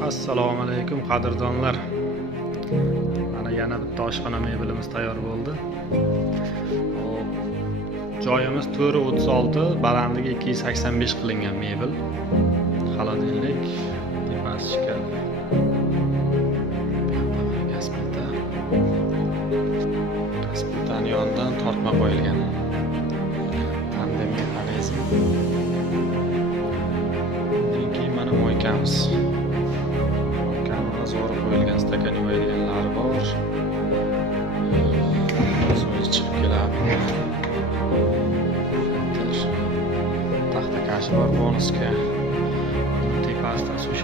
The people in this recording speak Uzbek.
Assalomu alaykum qadrdonlar. Mana yana bitta oshxona mebelimiz tayyor bo'ldi. Joyimiz 436, balandligi 285 qilingan mebel. Xolodilnik, tepasi shkaf. Gaz plita. Gaz plitaning yonidan tortma qo'yilgan. Tandem mexanizm. Keyin mana moykamiz. Zo'r qo'yilgan stakan yuvadiganlari bor. So'ng chiqib keladi. Taxta kashi bor bonusga. Tepasidan suv